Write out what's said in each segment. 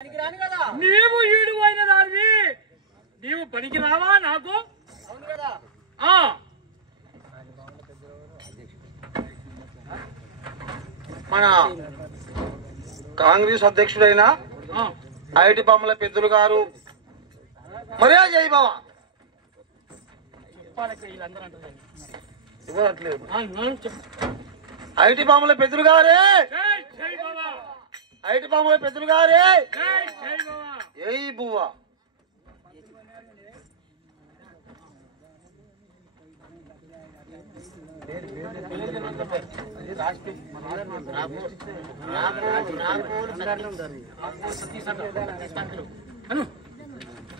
నీవు ఈడు అయిన దానివి నీవు పనికి రావా నాకు? మన కాంగ్రెస్ అధ్యక్షుడైన ఐటి పాముల పెద్దలు గారు మర్యాద చేయి బావా. ఐటి పాముల పెద్దలు గారే, ఐటి పాముల పెద్దలు గారే ఏ బువ్వా.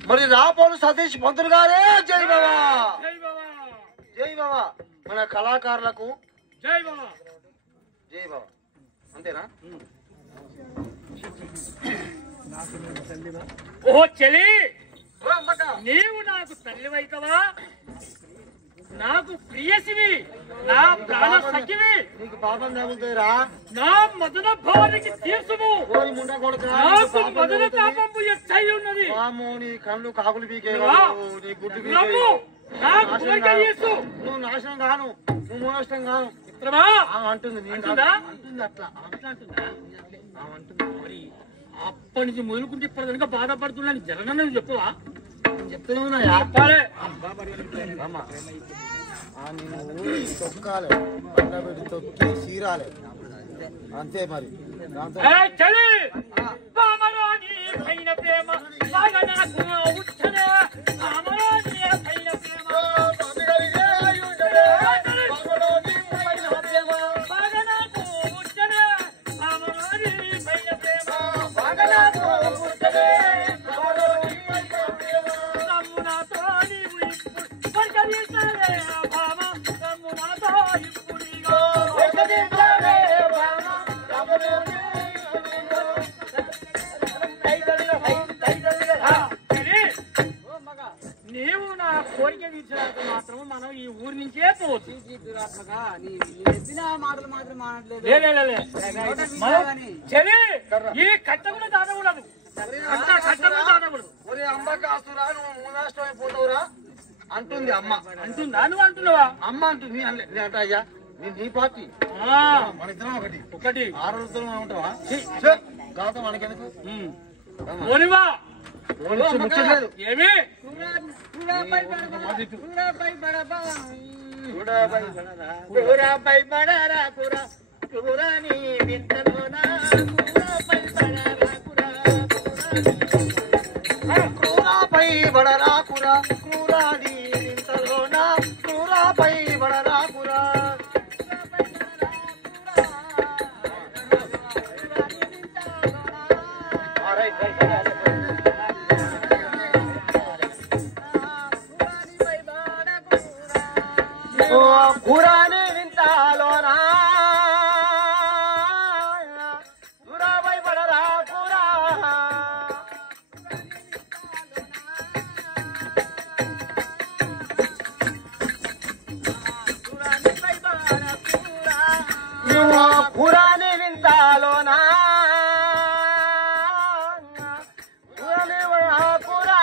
మరి రాపోలు సతీష్ పంతులు గారే జై బాబా, జై బాబా. మన కళాకారులకు జై బాబా, జై బాబా. అంతేనా? ఓ చెలి, నీవు నాకు తల్లివైతవా, నాకు ప్రియసివి, నా ప్రాణ సఖివి, నీకు పాపం తగులుతాయిరా, నా మదన భావానికి తీర్చుము. నాకు మదన తాపంపు ఎచ్చై ఉన్నది. నీ కళ్ళు కాకులు పీకే, నీ గుడ్డు నువ్వు నాశనం కాను, నువ్వు మోనష్టం కాను అంటుంది. అంటుంది అట్లా మరి అప్పటి నుంచి మొదలుకుంటే ఇప్పటిదాకా బాధపడుతున్నాను. జరగనని చెప్పవా? చెప్తూనే ఉన్నాయా? చెప్పాలి. తొక్కాలి, పండబెట్టి తొక్కి చీరాలి అంతే. మరి నీవు నా కోరిక తీర్చడానికి మాత్రం మనం ఈ ఊరి నుంచే పోవచ్చు. ఈ కట్ట కూడా దాటకూడదు, కట్ట కూడా దాటకూడదు. ఒరే అమ్మ కాస్తురా, నువ్వు మూనాష్టం అయిపోతావురా అంటుంది అమ్మ. అంటుందా? నువ్వు అంటున్నావా? అమ్మ అంటుంది. అంట అయ్యా, నీ పార్టీ మన ఇద్దరం ఒకటి ఒకటి 6 రోజులు ఉంటావా? కాదు మనకెందుకు ముచ్చలేదు. ఏమి కూరాపై బడరాకురా, కూరాని వింతలోనా, కూరాపై బడరాకురా. కూరాని వింతలోనా, కూరాపై బడరాకురా. పురాణి వింతాలోనా పురా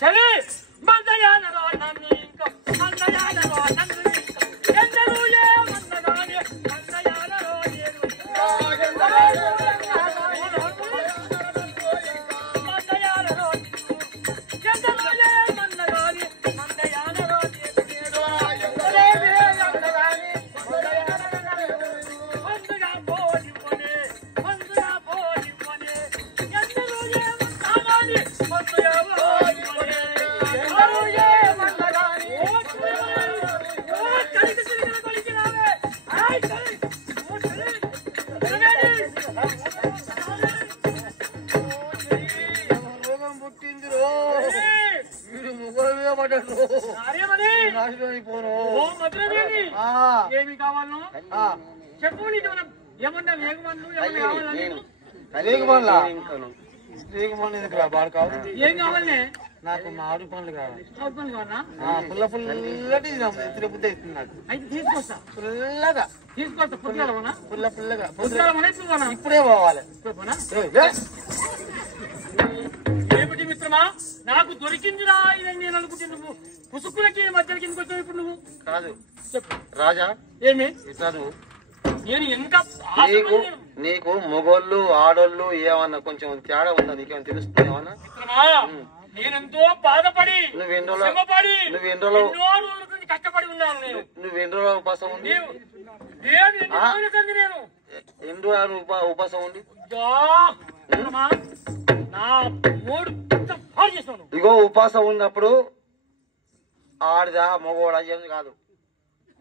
చలి నాశనం అయిపోను. ఓ మధురవేణి ఏమి కావాలను చెప్పు. నీకు ఏమన్నా వేగమన్ను ఏమన్నా కావాలా? బాగా కావాలి. ఏం కావాలి? నాకు మామిడి పండ్లు కావాలి. మామిడి పండ్లు కావాలా? పుల్లటి బుద్ధి అవుతుంది నాకు. అయితే తీసుకొస్తా. పుల్లగా తీసుకొస్తా. పుల్లగా పుల్లగా ఇప్పుడే పోవాలి. ఏమిటి మిత్రమా, నాకు దొరికిందిరా ఇదని నేను అనుకుంటే నువ్వు పుసుకులకి మధ్యలో కిందకి వచ్చావు. ఇప్పుడు నువ్వు కాదు చెప్పు రాజా. ఏమి ఇట్లా నువ్వు నేను ఎంత నీకు మొగోళ్ళు ఆడోళ్ళు ఏమన్నా కొంచెం తేడా ఉందా? నీకేమైనా తెలుస్తుంది ఏమన్నా? మిత్రమా, నేనెంతో బాధపడి కష్టపడి ఉన్నాను. నువ్వు ఎన్ని రోజులు ఉపాసం ఉండి? నేను ఎన్ని రోజులు ఉపాసం ఉండి? నా మూడు చేసాను. ఇగో ఉపాసం ఉన్నప్పుడు ఆడదా మగోడా ఏమి కాదు,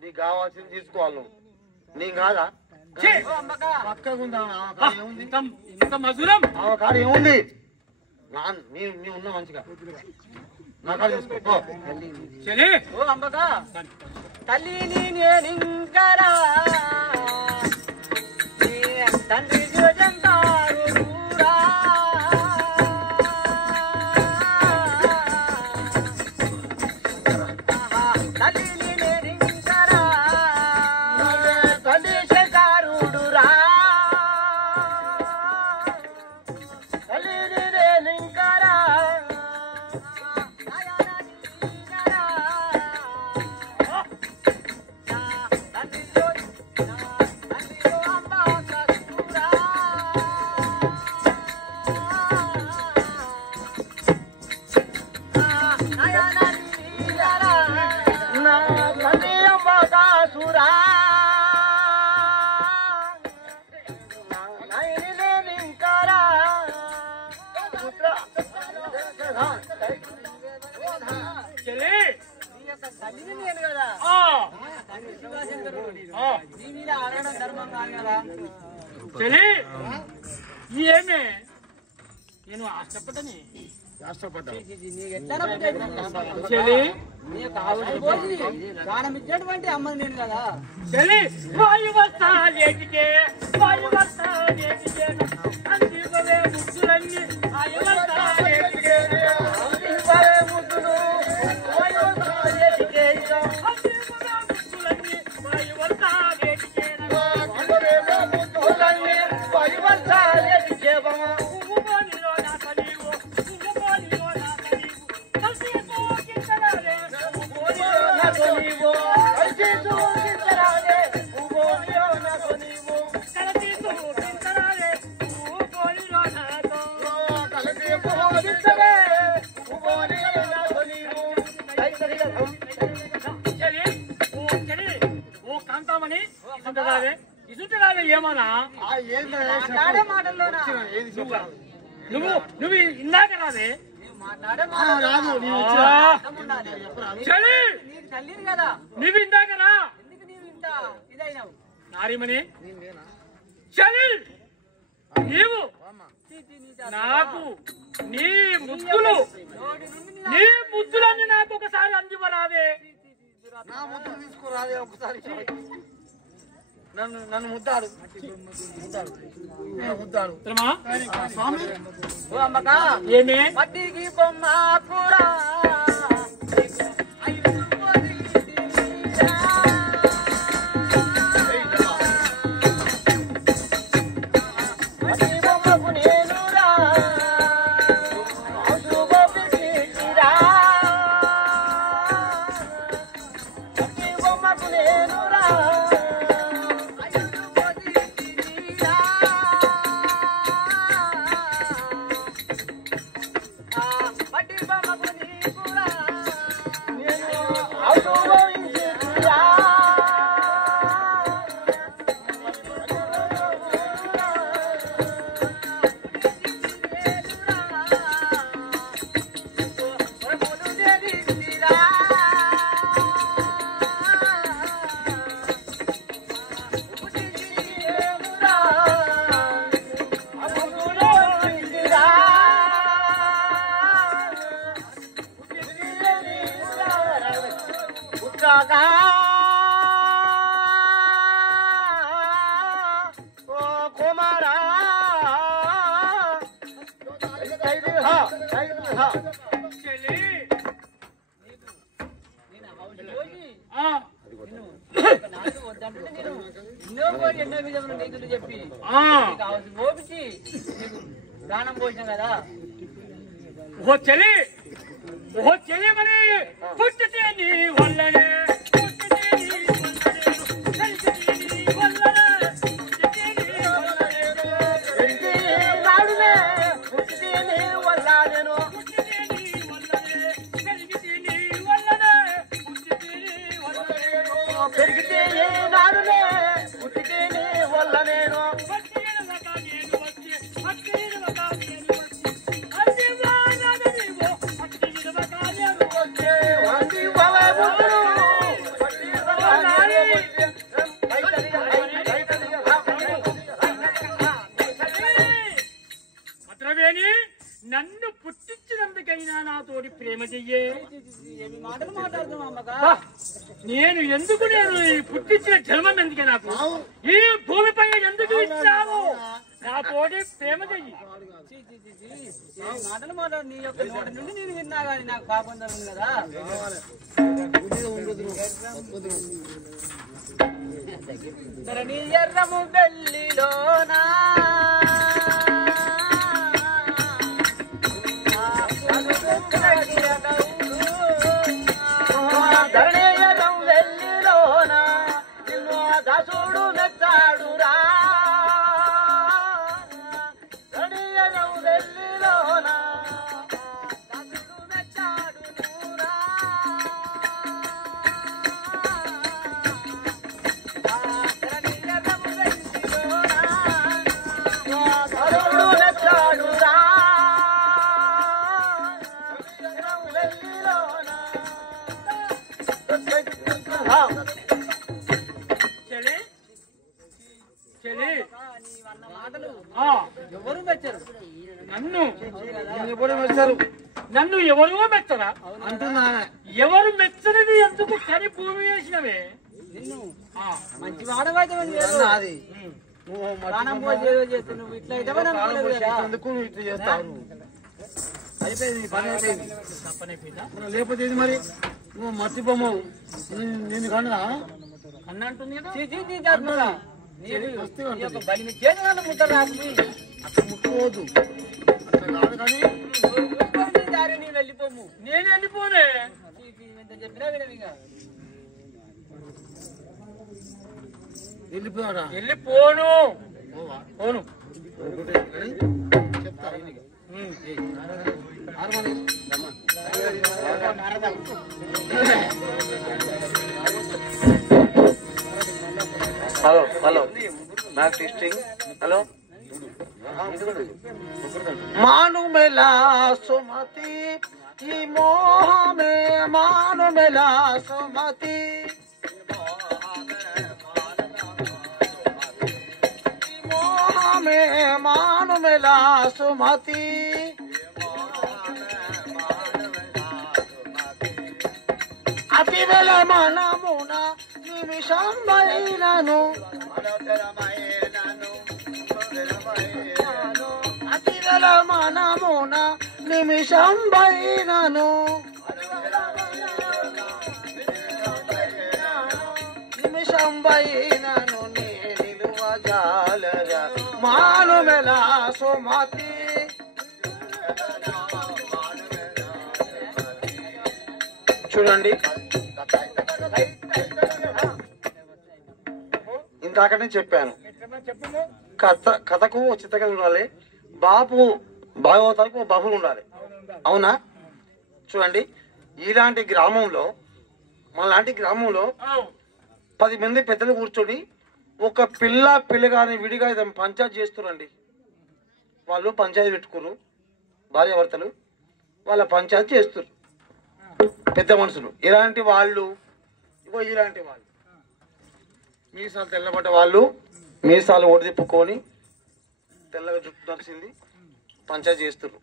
నీకు కావాల్సింది తీసుకోవాలి. నువ్వు నీకు కాదా? ఇంత మధురం ఆమె కాడ ఏముంది? నీ ఉన్నా మంచిగా నా కాడ తీసుకో. తల్లిని నేనింకరా తండ్రి ఏమే నేను ఆశపడ్డని ప్రాణమిచ్చేటువంటి అమ్మని నేను కదా. చెల్లి వాయువస్తాలేటికే వాయువస్తాలేటికే అందివే ముద్దులన్నీ వాయువస్తాలేటికే అందివే ముద్దులు వాయువస్తాలేటికే అందివే ముద్దులన్నీ వాయువస్తాలేటికే అందివే ముద్దులన్నీ వాయువస్తాలేటికే బామా ఉమ్మోనిలో నా కలీవో ఉమ్మోనిలో నా కలీవో కల్సితో కిందలే ఉమ్మోనిలో నా కలీవో కల్సితో కిందలే ఉమ్మోనిలో నా కలీవో కల్సితో కిందలే ఉమ్మోనిలో నా కలీవో కల్సితో కిందలే ఉమ్మోనిలో నా కలీవో ఓ కాంతామణి ఇసుంటరావే ఇసుంటరావే ఏమన్నా మాట్లాడే మాటల్లోనా నువ్వు ఇందాక రాదే తల్లిని కదా. నువ్వు ఇందాక రా. ఎందుకు నీవు ఇంత ఇదైనావు? నారిమణి చలి నీవు నాకు నీ ముద్దులన్నీ నాకు ఒకసారి అందివరావే. నా ముద్దులు తీసుకురాదే ఒకసారి. నన్ను ముద్దాడు స్వామి. ఓ అమ్మకా ఏమే మట్టికి బొమ్మ కూర మట్టి బొమ్మకు నీ కూర రాగా ఓ కుమారా చెల్లి ఆ, నాకు వద్దంటే నేను ఎన్నో కోరి ఎన్నో విధములు నీతులు చెప్పి ఆ. నీకు అవసరం మోపించి నీకు ప్రాణం పోసినాం కదా. ఓ చెల్లి మరి పుట్టితే నీ వల్లనే పుట్టితే నీ వల్లనే కలిసితే నీ వల్లనే పుట్టితే నీ వల్లనే నాడునే పుట్టితే నీ వల్ల నేను పుట్టితే నీ వల్లనే కలిసితే నీ వల్లనే పుట్టితే నీ వల్లనే పెరిగితే ఏ నాడునే పుట్టితే నీ వల్ల నేను నన్ను పుట్టించినందుకైనా నాతోటి ప్రేమ చెయ్యే. ఏమి మాటలు మాట్లాడుతున్నావు అమ్మగా. నేను ఈ పుట్టించిన జన్మం ఎందుకే నాకు ఈ భూమిపై ఎందుకు ఇచ్చావు? నాతోటి ప్రేమ చెయ్యి. ఏమి మాటలు మాట్లాడు. నీ యొక్క నోటి నుండి నేను విన్నా కానీ నాకు పాపం తగ్గింది కదా. ధరణి ఎర్రము బెల్లిలోనా ధరణీయదం వెళ్ళిలోన నిన్ను దాసుడు మెచ్చాడురా ధరణీయదం వెళ్ళిలోన దాసుడు మెచ్చాడురా ధరణీయదం వెళ్ళిలోన దాసుడు మెచ్చాడురా చెల్లి చెల్లి నీ వన్న మాటలు ఆ, ఎవరు మెచ్చరు. నన్ను ఎవరో మెచ్చరా అంటున్నా ఎవరు మెచ్చనిది ఎందుకు కని భూమి వేసినవే? నిన్ను ఆ, మంచి వాడవైతే అది ప్రాణం పోసి ఏదో చేస్తే నువ్వు ఇట్లా అయితే అనుకోలేదు కదా. ఎందుకు ఇట్లా చేస్తావు అయిపోయింది పని అయిపోయింది తప్పనైపోయిందా? లేకపోతే ఇది మరి నువ్వు మర్చిపోమవు నేను కన్నా అన్న అంటుంది కదా. చీ, చీ, చీ, చేస్తున్నారా? నీ యొక్క బలి మీ చేతి వల్ల ముట్ట రాకపోయి అట్లా ముట్టుకోవద్దు అట్లా కాదు కానీ చూసుకొని నీ దారి నీ వెళ్ళిపోము. నేను వెళ్ళిపోనే. చీ, చీ, ఎంత చెప్పినా వినవిగా. వెళ్ళిపోయాడా వెళ్ళిపోను పోను. చెప్తా hello hello mic testing hello మాను మెలా సుమతి ఈ మోహమే మాను మెలా సుమతి మోహమే మాను మెలా సుమతి అతి వెల మనమున నిమిషమైనను అతి వెల మనమున నిమిషమైనను నిమిషంబైనను నీ నిలువ జాలర మాను మెల సుమతి చూడండి ఇందాకనే చెప్పాను కథకు చిత్తకథ ఉండాలి బాపు భాగవతాలకు బహులు ఉండాలి అవునా చూడండి ఇలాంటి గ్రామంలో మనలాంటి గ్రామంలో 10 మంది పెద్దలు కూర్చొని ఒక పిల్లగాని విడిగా పంచాయతీ చేస్తురండి వాళ్ళు పంచాయతీ పెట్టుకురు భార్యాభర్తలు వాళ్ళ పంచాయతీ చేస్తున్నారు పెద్ద మనుషులు ఇలాంటి వాళ్ళు ఇలాంటి వాళ్ళు మీసాలు తెల్లబడ్డ వాళ్ళు మీసాలు ఓడి తిప్పుకొని తెల్లగా జుట్టు నడిచింది పంచాయతీ చేస్తున్నారు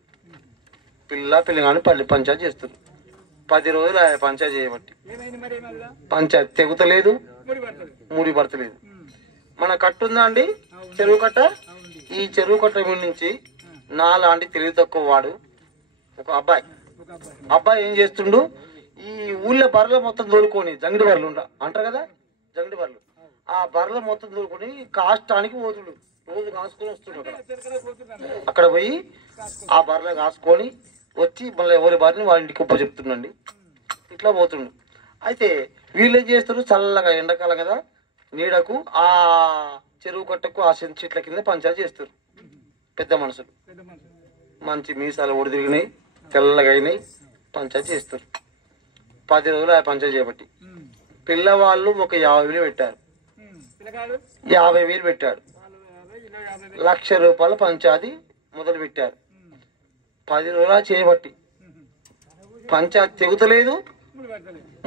పిల్లగాని పంచాయతీ చేస్తున్నారు 10 రోజులు ఆ పంచాయతీ చేయబట్టి పంచాయతీ తెగుతలేదు, ముడి పడతలేదు. మన కట్టు ఉందా అండి, చెరువు కట్ట. ఈ చెరువు కట్ట మీద నుంచి నాలాంటి తెలివి తక్కువ వాడు ఒక అబ్బాయి ఏం చేస్తుండు, ఈ ఊళ్ళో బర్రెలు మొత్తం దొరుకుని, జంగిడి బర్రెలు అంటారు కదా, జంగిడి బర్రెలు, ఆ బర్రెలు మొత్తం దొరుకుని కాష్టానికి పోతుండు. రోజు కాసుకొని వస్తుండు. అక్కడ పోయి ఆ బర్రెలు కాసుకొని వచ్చి మళ్ళీ ఎవరి బారిని వాళ్ళ ఇంటికి ఉప్ప చెప్తుండండి. ఇట్లా పోతుండు. అయితే వీళ్ళు ఏం చేస్తారు, చల్లగా ఎండాకాలం కదా, నీడకు ఆ చెరువు కట్టకు ఆ చెట్ల కింద పంచాయతీ చేస్తారు. పెద్ద మనుషులు మంచి మీసాలు ఒడిదిరిగినాయి, తెల్లగా అయినాయి, పంచాయతీ చేస్తారు. 10 రోజులు ఆ పంచాయతీ చేయబట్టి పిల్లవాళ్ళు ఒక 50,000 పెట్టారు. 50,000 పెట్టాడు. 1,00,000 రూపాయల పంచాయతీ మొదలు పెట్టారు. 10 రోజులు చేయబట్టి పంచాయతీ తెగుతలేదు,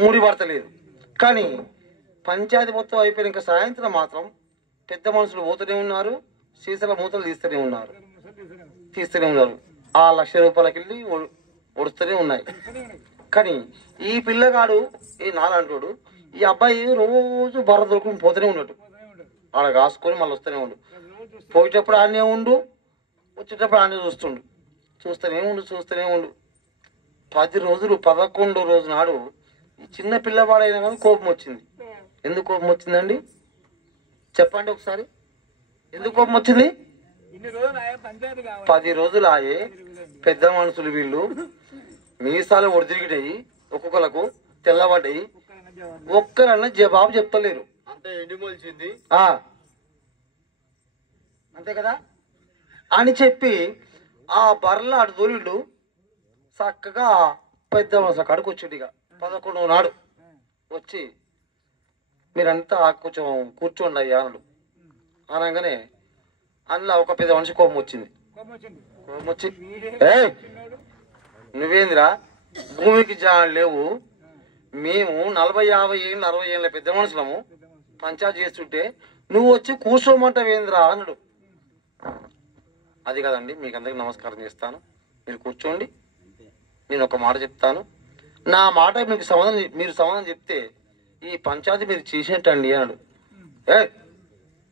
ముడి పడతలేదు. కానీ పంచాయతీ మొత్తం అయిపోయినాక సాయంత్రం మాత్రం పెద్ద మనుషులు పోతూనే ఉన్నారు, సీసాల మూతలు తీస్తూనే ఉన్నారు. ఆ 1,00,000 రూపాయలకి వెళ్ళి ఒడుస్తూనే ఉన్నాయి. కానీ ఈ పిల్లగాడు, ఈ నాలంటోడు, ఈ అబ్బాయి రోజు బర్ర దొరుకుని పోతూనే ఉన్నట్టు, ఆడ కాసుకొని మళ్ళీ వస్తూనే ఉండు. పోయేటప్పుడు ఆడనే ఉండు, వచ్చేటప్పుడు ఆడనే చూస్తూనే ఉండు. 10 రోజులు, 11వ రోజు నాడు ఈ చిన్న పిల్లవాడైనా కానీ కోపం వచ్చింది. ఎందుకు కోపం వచ్చిందండి చెప్పండి ఒకసారి, ఎందుకు కోపం వచ్చింది? 10 రోజులు ఆయే పెద్ద మనుషులు వీళ్ళు మీసాలు ఒడిదిరిగినాయి, ఒక్కొక్కలకు తెల్లబడ్డాయి, ఒక్కరన్నా జవాబు చెప్తలేరు. అంతే ఎండిమొలిచింది, అంతే కదా అని చెప్పి ఆ బర్రెల అటు దొరిడు చక్కగా పెద్ద మనుషుల కాడికి వచ్చాడు. ఇక 11వ నాడు వచ్చి మీరంతా కొంచెం కూర్చోండి అయ్యా అన్నాడు. అనగానే అందులో ఒక పెద్ద మనిషి కోపం వచ్చింది. నువ్వేందిరా, భూమికి లేవు, మేము 40, 50 ఏళ్ళు 60 ఏళ్ళ పెద్ద మనుషులము పంచాయతీ చేస్తుంటే నువ్వు వచ్చి కూర్చోమంటావేంద్రా అన్నాడు. అది కదండి, మీకు అందరికి నమస్కారం చేస్తాను, మీరు కూర్చోండి, నేను ఒక మాట చెప్తాను, నా మాట మీరు సమాధానం చెప్తే ఈ పంచాయతీ మీరు చేసినట్టండి అన్నాడు.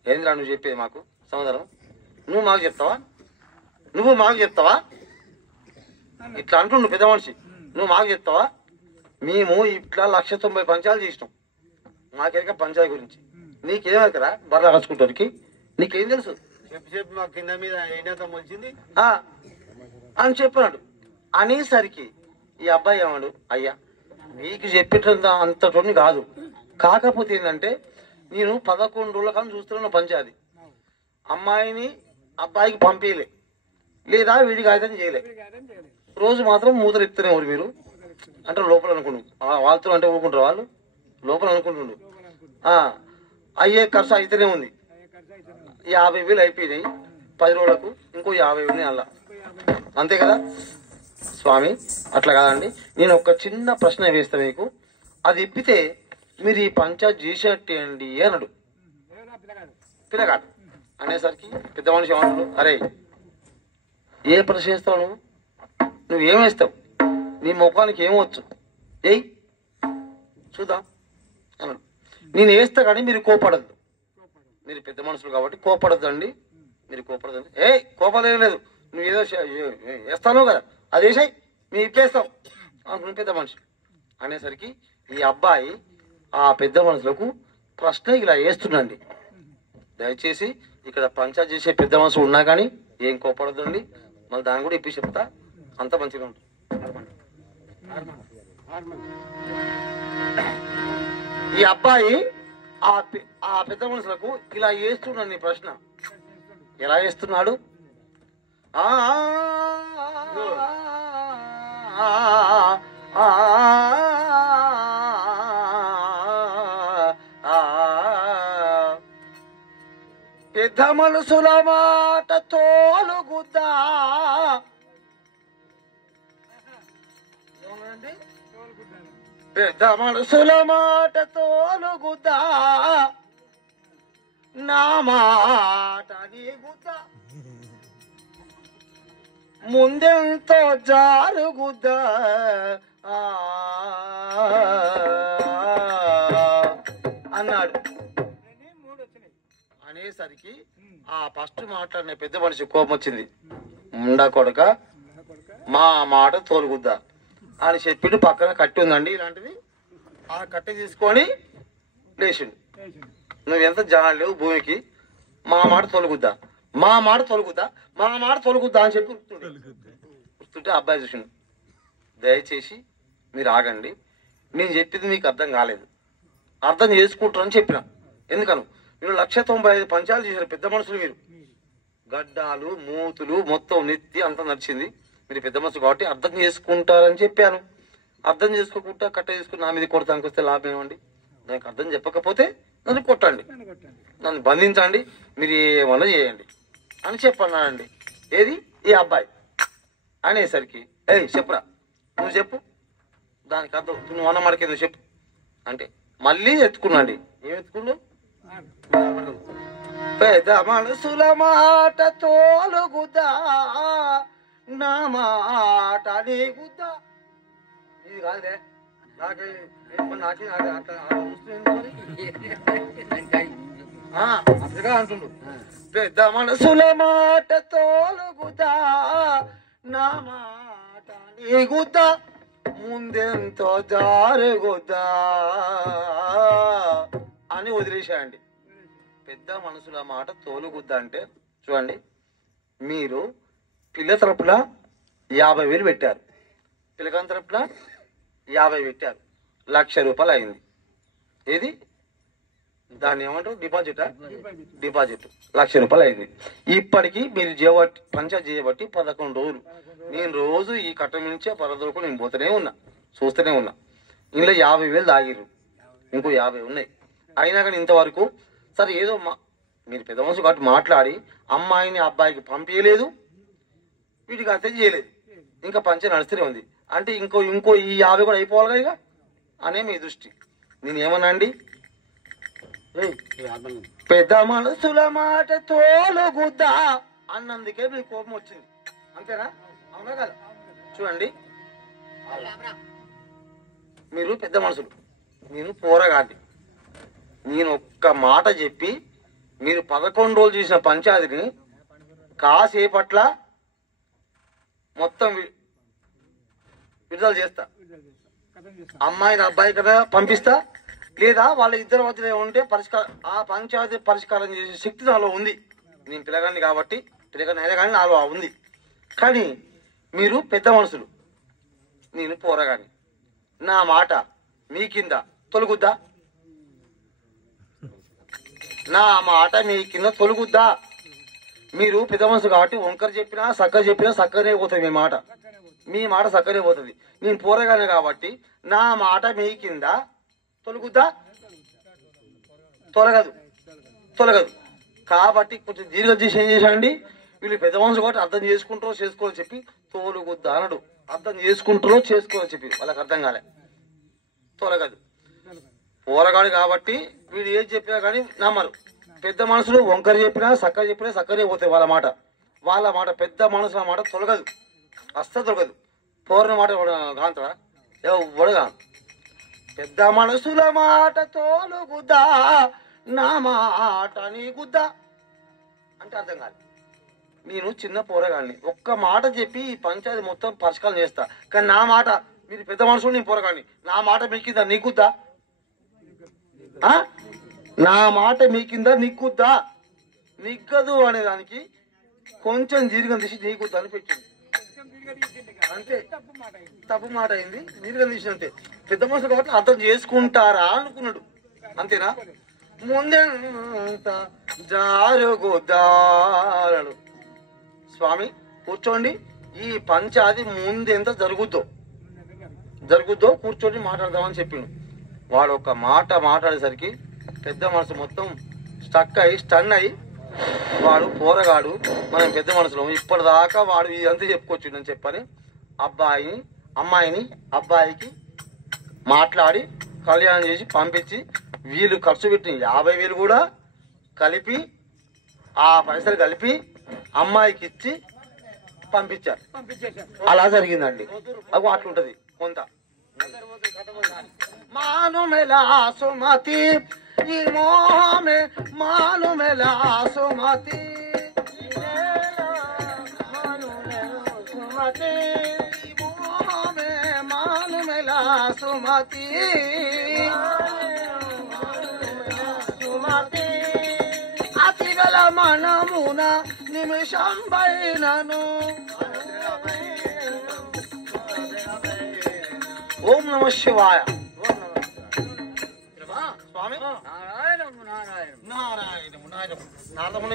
ఏంద్రా నువ్వు చెప్పేది మాకు సమాధానం, నువ్వు మాకు చెప్తావా ఇట్లా అంటుండు పెద్ద మనిషి, నువ్వు మాకు చెప్తావా? మేము ఇట్లా 190 పంచాయతీలు చేసినాం, మాకెరక పంచాయతీ గురించి, నీకేమవుతారా బర్ర రాసుకుంటానికి, నీకేం తెలుసు చెప్పు మా కింద మీద ఎండత మొలిచింది అని చెప్పినాడు. అనేసరికి ఈ అబ్బాయి ఏమన్నాడు, అయ్యా మీకు చెప్పేటంత అంతటోని కాదు, కాకపోతే ఏంటంటే నేను 11 రోజుల కాలం చూస్తున్నా పంచాయతీ, అమ్మాయిని అబ్బాయికి పంపించలే, లేదా వీడికి ఆయుధం చేయలే, రోజు మాత్రం మూతలు ఇస్తూనే ఎవరు మీరు అంటే లోపల అనుకుంటు, వాళ్ళతో అంటే ఊరుకుంటారు, వాళ్ళు లోపల అనుకుంటుండు. అయ్యే ఖర్చు అయితేనే ఉంది. 50,000 అయిపోయినాయి, 10 రోజులకు ఇంకో 50,000 అలా, అంతే కదా స్వామి? అట్లా కాదండి, నేను ఒక చిన్న ప్రశ్న వేస్తా మీకు, అది ఇప్పితే మీరు ఈ పంచాయతీ చేసేటండి అన్నాడు పిల్లగాడు. అనేసరికి పెద్ద మనిషి ఏమన్నాడు, అరే ఏ ప్రశ్న వేస్తావు నువ్వేమేస్తావు, నీ ముఖానికి ఏమవచ్చు ఏయ్ చూద్దాం అన్నాడు. నేను వేస్తా కానీ మీరు కోపడద్దు, మీరు పెద్ద మనుషులు కాబట్టి కోపడద్దండి, మీరు కోపడదండి. కోపం లేదు, నువ్వు ఏదో వేస్తాను కదా అది వేసాయి మేము ఇప్పేస్తాం అనుకుని పెద్ద మనిషి. అనేసరికి ఈ అబ్బాయి ఆ పెద్ద మనుషులకు ప్రశ్న ఇలా వేస్తుండండి, దయచేసి ఇక్కడ పంచాయతీ చేసే పెద్ద మనుషులు ఉన్నా కానీ ఏం కోపడద్దండి, మళ్ళీ దాన్ని కూడా ఇప్పి చెప్తా, అంత మంచిగా ఉంటుంది. ఈ అబ్బాయి ఆ పెద్ద మనుషులకు ఇలా వేస్తున్నాడు. ప్రశ్న ఎలా వేస్తున్నాడు, పెద్ద మనుషుల మాట తోలుగుద్దా, పెద్ద మనుషుల మాట తోలుగుద్దా, నా మాట నీగుద్దా, ముందెంతో జారుగుద్దా, అన్నాడు. అనేసరికి ఆ ఫస్ట్ మాట్లాడిన పెద్ద మనిషి కోపం వచ్చింది. ముండా కొడక మా మాట తోలుగుద్దా అని చెప్పిడు. పక్కన కట్టి ఉందండి ఇలాంటిది. ఆ కట్టె తీసుకొని లేచిండు. నువ్వెంత జాలి లేవు భూమికి, మా మాట తొలగుద్దా, మా మాట తొలగుద్దా, మా మాట తొలగుద్దా అని చెప్పి వస్తుంటే అబ్బాయి చూసిండు. దయచేసి మీరు ఆగండి, నేను చెప్పింది మీకు అర్థం కాలేదు, అర్థం చేసుకుంటారని చెప్పిన. ఎందుకను మీరు 195 పంచాలు చేశారు పెద్ద మనుషులు. మీరు గడ్డాలు మూతులు మొత్తం నెత్తి అంతా నడిచింది. మీరు పెద్ద మనుషులు కాబట్టి అర్థం చేసుకుంటారని చెప్పాను. అర్థం చేసుకోకుండా కట్ట చేసుకుని నా మీద కొడతానికి వస్తే లాభం ఏమండి? దానికి అర్థం చెప్పకపోతే నన్ను కొట్టండి, నన్ను బంధించండి, మీరు ఏమన్నా చేయండి అని చెప్పన్నానండి. ఏది ఈ అబ్బాయి అనేసరికి చెప్పురా, నువ్వు చెప్పు, దానికి అర్థం నువ్వు అన్న మడికి నువ్వు చెప్పు అంటే మళ్ళీ ఎత్తుకున్నాండి. ఏం ఎత్తుకున్నావు? పెద్ద మనసుల మాట తోలుగుద్దా, నా మాట నీగుద్దా. ఇది కాదులే, నాకే అట్లా అంటుండు. పెద్ద మనసుల మాట తోలుగుద్దా, నా మాట నీగుద్దా, ముందెంతో జారుగుద్దా అని వదిలేశాయండి. పెద్ద మనసుల మాట తోలుగుద్దా అంటే చూడండి, మీరు పిల్ల తరపున 50,000 పెట్టారు, పిల్లగాని తరపున 50 పెట్టారు, 1,00,000 రూపాయలు అయింది. ఏది దాన్ని ఏమంటారు? డిపాజిటా? డిపాజిట్ 1,00,000 రూపాయలు అయింది. ఇప్పటికీ మీరు పంచాయతీ చేయబట్టి 11 రోజులు. నేను రోజు ఈ కట్ట నుంచి 10 రోజులు నేను పోతూనే ఉన్నా, చూస్తూనే ఉన్నా. ఇందులో 50,000 దాగిర్రు, ఇంకో 50 ఉన్నాయి. అయినా కానీ ఇంతవరకు సరే ఏదో మీరు పెద్ద మనుషులు కాబట్టి మాట్లాడి అమ్మాయిని అబ్బాయికి పంపించలేదు, వీటికి అంతే చేయలేదు, ఇంకా పంచాయతీ నడుస్తూనే ఉంది. అంటే ఇంకో ఈ 50 కూడా అయిపోవాలి ఇక అనే మీ దృష్టి. నేను ఏమన్నా అండి, పెద్ద మనసుల మాట తోలుగుద్దా అన్నందుకే మీకు కోపం వచ్చింది, అంతేనా? అవునా కదా? చూడండి, మీరు పెద్ద మనుషులు, నేను పోరగాడి. నేను ఒక్క మాట చెప్పి మీరు 11 రోజులు చేసిన పంచాయతీని కాసేపట్ల మొత్తం విడుదల చేస్తా. అమ్మాయిని అబ్బాయి కదా పంపిస్తా, లేదా వాళ్ళ ఇద్దరు మధ్యలో ఉంటే ఆ పంచాయతీ పరిష్కారం చేసే శక్తి నాలో ఉంది. నేను పిల్లగాన్ని కాబట్టి పిల్లగాని అయినా కానీ నాలో ఉంది. కానీ మీరు పెద్ద మనుషులు, నేను పోరగాని, నా మాట మీ కింద తొలుగుద్దా? నా మాట మీ కింద తొలుగుద్దా? మీరు పెద్ద మనుషులు కాబట్టి వంకర చెప్పినా చక్కనే పోతుంది మీ మాట చక్కనే పోతుంది. నేను పోరగానే కాబట్టి నా మాట మీ కింద తొలుగుద్దా? తొలగదు. కాబట్టి కొంచెం దీర్ఘ చేసి ఏం చేశానండి, వీళ్ళు పెద్ద మనుషులు కాబట్టి అర్థం చేసుకుంటారో చేసుకోవాలని చెప్పి తోలుగుద్దా అన్నాడు. అర్థం చేసుకుంటారో చేసుకోవాలని చెప్పి వాళ్ళకి అర్థం కాలే, తొలగదు. పోరగాడు కాబట్టి వీడు ఏది చెప్పినా కానీ నమ్మరు. పెద్ద మనసులు వంకర చెప్పినా చక్కనే పోతాయి వాళ్ళ మాట. పెద్ద మనసుల మాట తొలగదు, అస్సలు తొలగదు. పోరని మాట కాంతరా ఎవడుగా. పెద్ద మనసుల మాట తోలుగుద్దా, నా మాట నీగుద్దా అంటే అర్థం కాదు. నేను చిన్న పోరగాడిని, ఒక్క మాట చెప్పి ఈ పంచాయతీ మొత్తం పరిష్కారం చేస్తా. కానీ నా మాట, మీరు పెద్ద మనుషులు, నేను పోరగాడిని, నా మాట మీ కింద నీకుద్దా? నా మాట మీ కింద నిక్కుద్దా? నిగ్గదు అనేదానికి కొంచెం దీర్ఘం తీసి నీకుద్దా అని పెట్టింది. అంతే, తప్పు మాట అయింది, దీర్ఘం తీసినంతే. పెద్ద మనుషులు కాబట్టి అర్థం చేసుకుంటారా అనుకున్నాడు, అంతేనా? ముందెంత జారుగుద్దాడు. స్వామి కూర్చోండి, ఈ పంచాది ముందెంత జరుగుద్దో కూర్చోండి మాట్లాడదామని చెప్పిండు. వాడు ఒక మాట మాట్లాడేసరికి పెద్ద మనసు మొత్తం స్టన్ అయ్యి వాడు పోరగాడు, మనం పెద్ద మనసులో ఇప్పటిదాకా వాడు ఇదంతా చెప్పుకోవచ్చు అని చెప్పని అమ్మాయిని అబ్బాయికి మాట్లాడి కళ్యాణం చేసి పంపించి వీళ్ళు ఖర్చు పెట్టిన 50,000 కూడా కలిపి ఆ పైసలు కలిపి అమ్మాయికి ఇచ్చి పంపించారు. అలా జరిగిందండి. అది అట్లుంటది కొంత. मेला सुमति ఈ మోహమే మాను మెలా సుమతి మోహమే మాను మెలా సుమతి సుమతి అతి గల మనమున నిమిషం పైనను ఓం నమ శివాయ స్వామి నారాయణము నారాయణము నారాయణము నారాయణము